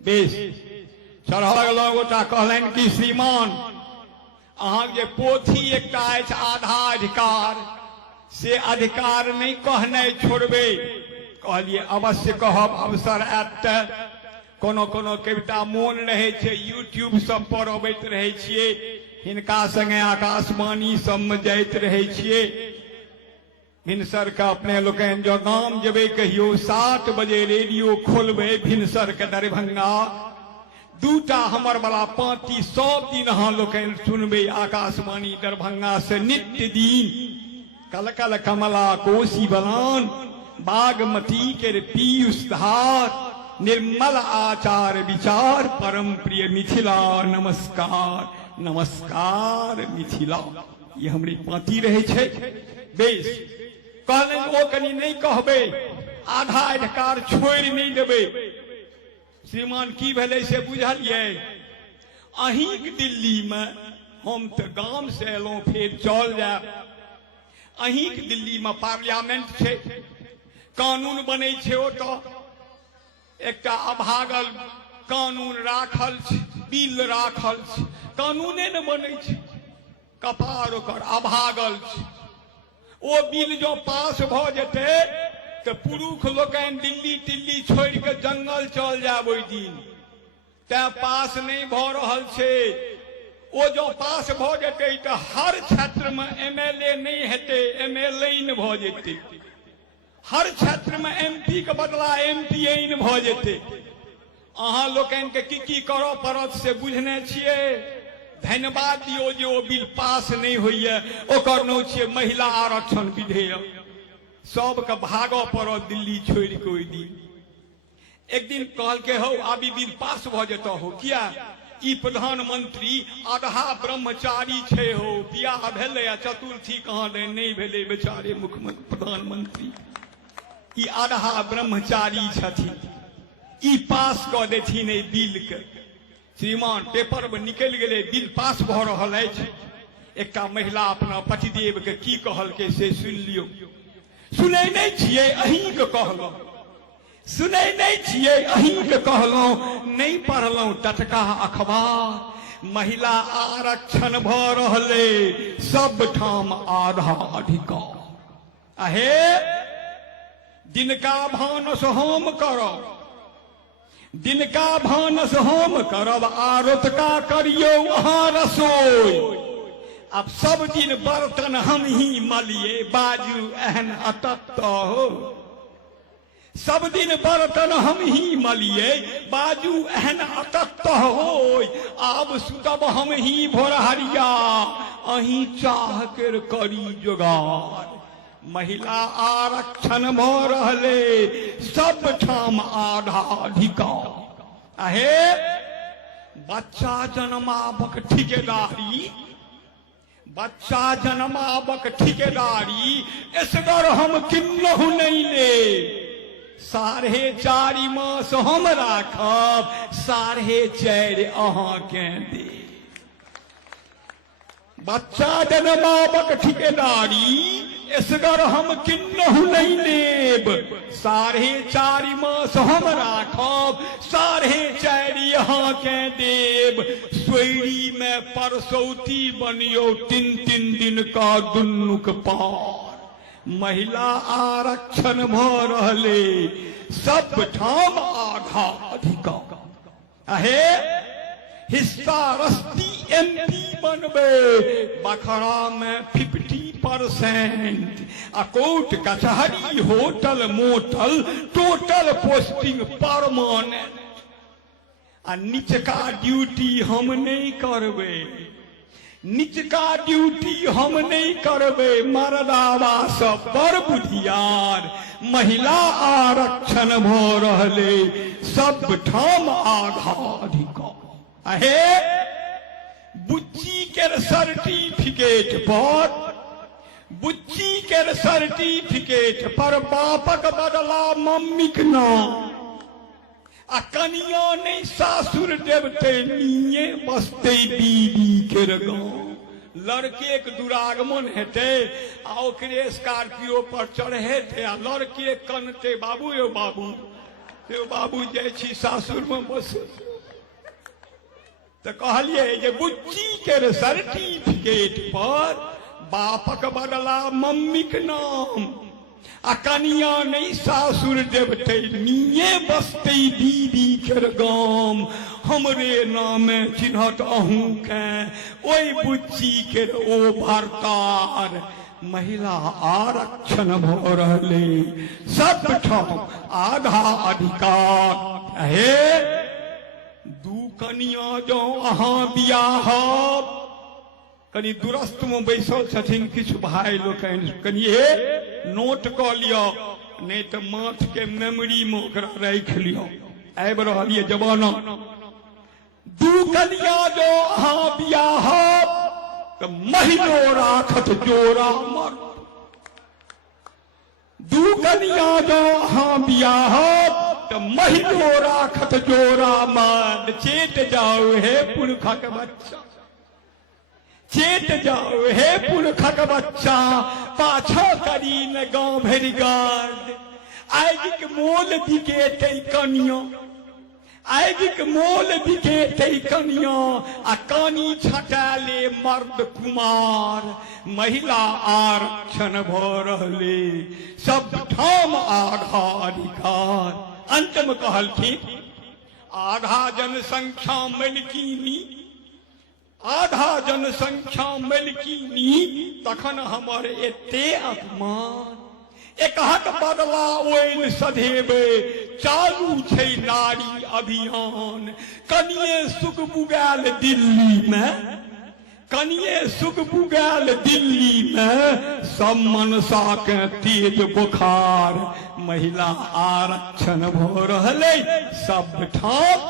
Base चढ़ल गोटा कहलनि कि श्रीमान अहाँ जे पोथी एकटा अछि आधा अधिकार से अधिकार नहीं कहनाइ छोड़बे। कहलिए अवश्य कहब, अवसर आयत त कोनो कोनो कविता मोन रहे छे यूट्यूब सब पर अबैत रहे छिए, हिनका संगे आकाशवाणी सब में जाइत रहे छिए। भिनसर के अपने लोकन जो गाम जेबे कहियो 7 बजे रेडियो खोलबे भिनसर के दरभंगा, दूटा हमर वाला पांती 100 दिन अहाँ लोकन सुनबे आकाशवाणी दरभंगा से नित्य दिन। कल कल कमला कोसी बलान, बागमती के पीयूष धार, निर्मल आचार विचार, परम प्रिय मिथिला नमस्कार नमस्कार मिथिला। ये हमारी पाती रहे छे। बेस कहले ओ कनी नहीं कहबे, आधा अधिकार छोड़ नहीं देबे। श्रीमान की भेले से बुझलिए? अहींक दिल्ली में, हम तो गांव से एलौं फिर चल जाए। अहींक दिल्ली में पार्लियामेंट छे, कानून बने छे, ओतो एकटा अभागल कानून राखल छे, बिल राखल छे, कानूने न बने छे, कपार ओकर अभागल छे। ओ बिल जो पास भ जेते तो पुरुष लोकन दिल्ली टिल्ली छोड़ के जंगल चल जाब ओई दिन। ते पास नहीं भ रहल छे। ओ जो पास भ जेते तो हर क्षेत्र में एमएलए नहीं हेते, एमएलए भ जेते। हर क्षेत्र में एमपी के बदला एमपीएन भ जेते। अहाँ लोकन के की करऽ पड़त से बुझने छिए। धन्यवाद दियो जे ओ बिल पास नहीं होइए। ओकर नाम छिए महिला आरक्षण विधेयक। सबके भागऽ पड़त दिल्ली छोड़ के ओई दिन। एक दिन कहल के हो आबी बिल पास भ जेतो हो, किया ई प्रधानमंत्री आधा ब्रह्मचारी छे हो, बियाह भेले आ चतुर्थी कहाँ नहीं भेले बेचारे मुख्यमंत्री प्रधानमंत्री। ई आधा ब्रह्मचारी छथिन, ई पास क देथिन ए बिल के। श्रीमान पेपर में निकल गए, बिल पास भ रहल अछि। एकटा महिला अपना पतिदेव के की कहल के से सुन लियो। सुनै नहीं छिए? अहीं के कहलौं। सुनै नहीं छिए? अहीं के कहलौं। नहीं पढ़लौं टटका अखबार। महिला आरक्षण भ रहले, सब ठाम आधा अधिकार। अहे दिनका भानस हम करब, दिनका भानस हम करब, आरतका करियो अहाँ रसोई। अब सब दिन बर्तन हम ही मलिए, बाजू एहन अतत हो। सब दिन बर्तन हम ही मलिए, बाजू एहन अतत हो। आब सुतब हम ही भोरहरिया, अहीं चाह कर करी जोगार। महिला आरक्षण भ रहले, सब ठाम आधा अधिकार। अहे बच्चा जन्माबक ठिकेदारी, बच्चा जन्माबक ठिकेदारी असगर हम किन्नहु नहीं ले। 4.5 मास हम राखब, 4.5 अहाँ के दे। बच्चा जन्माबक ठिकेदारी असगर हम किन्नहु नहीं लेब। 4.5 मास हम राखब, 4.5 अहाँ के देब। सोयरी में परसौती बनियो, 3 दिन का दुन्नुक पार। महिला आरक्षण भ रहले, सब ठाम आधा अधिकार। अहे हिस्सा रस्ती एमपी बनबे, बखरा में 50%। आ कोर्ट कचहरी hotel motel total posting permanent. आ निचका ड्यूटी हम नहीं करबे, निचका ड्यूटी हम नहीं करबे। मर्दावा सब बड़ बुधियार, महिला आरक्षण भ रहले, सब ठाम आधा अधिकार। अहे बुच्ची के सर्टिफिकेट पर, बुच्ची के सर्टिफिकेट पर बापक बदला मम्मीक नाम। आ कनिया नहीं सासुर देवते, निये बसते बीबी के गाँव। लड़के के दुरागमन हेते, आ ओकरे स्कॉर्पियो पर चढ़ेते, आ लड़के कनते बाबू यो बाबू से बाबू जाइ छी सासुर में बस तो कहलिए जे बुच्ची के सर्टिफिकेट पर बापक बदला मम्मी के नाम आ कनिया नहीं सासुर देवते निये बसते दीदी के गाम हमरे नामे चिन्हत अहूँ के ओई बुच्ची के ओ भरतार महिला आरक्षण भ रहले सब ठाम आधा अधिकार हे दू कनिया जो अहाँ बियाह कनी दुरस्त में बैसल छथिन किछु भाई लोकनि कनिए नोट क लियो नहीं तो माथ के मेमोरी में ओकरा राख लियो आबि रहल ये जमाना दू कनिया जो अहाँ बियाह तो महिलो राखत जोरा मर दू कनिया जो अहाँ बियाह तो महिलो राखत जोरा मर चेत जाओ हे पुरखक बच्चा चेत जाओ हे पुरखक बच्चा पाछा करी न गाँव भरि गार्ड आगिक मोल बिकेते कनिया आगिक मोल बिकेते कनिया आ कानी छटाले मर्द कुमार महिला आरक्षण भ रहले सब ठाम आधा अधिकार अंत में कहलखिन आधा जनसंख्या मलकिनी आधा जनसंख्या मलकिनी तखन हमर एते अपमान एकहक बदला ओइन सधेबे चालू छै नारी अभियान कनिये सुख बुगाल दिल्ली में कनिये सुख बुगाल दिल्ली में सब मनसा के तेज बुखार महिला आरक्षण भ रहले सब ठाम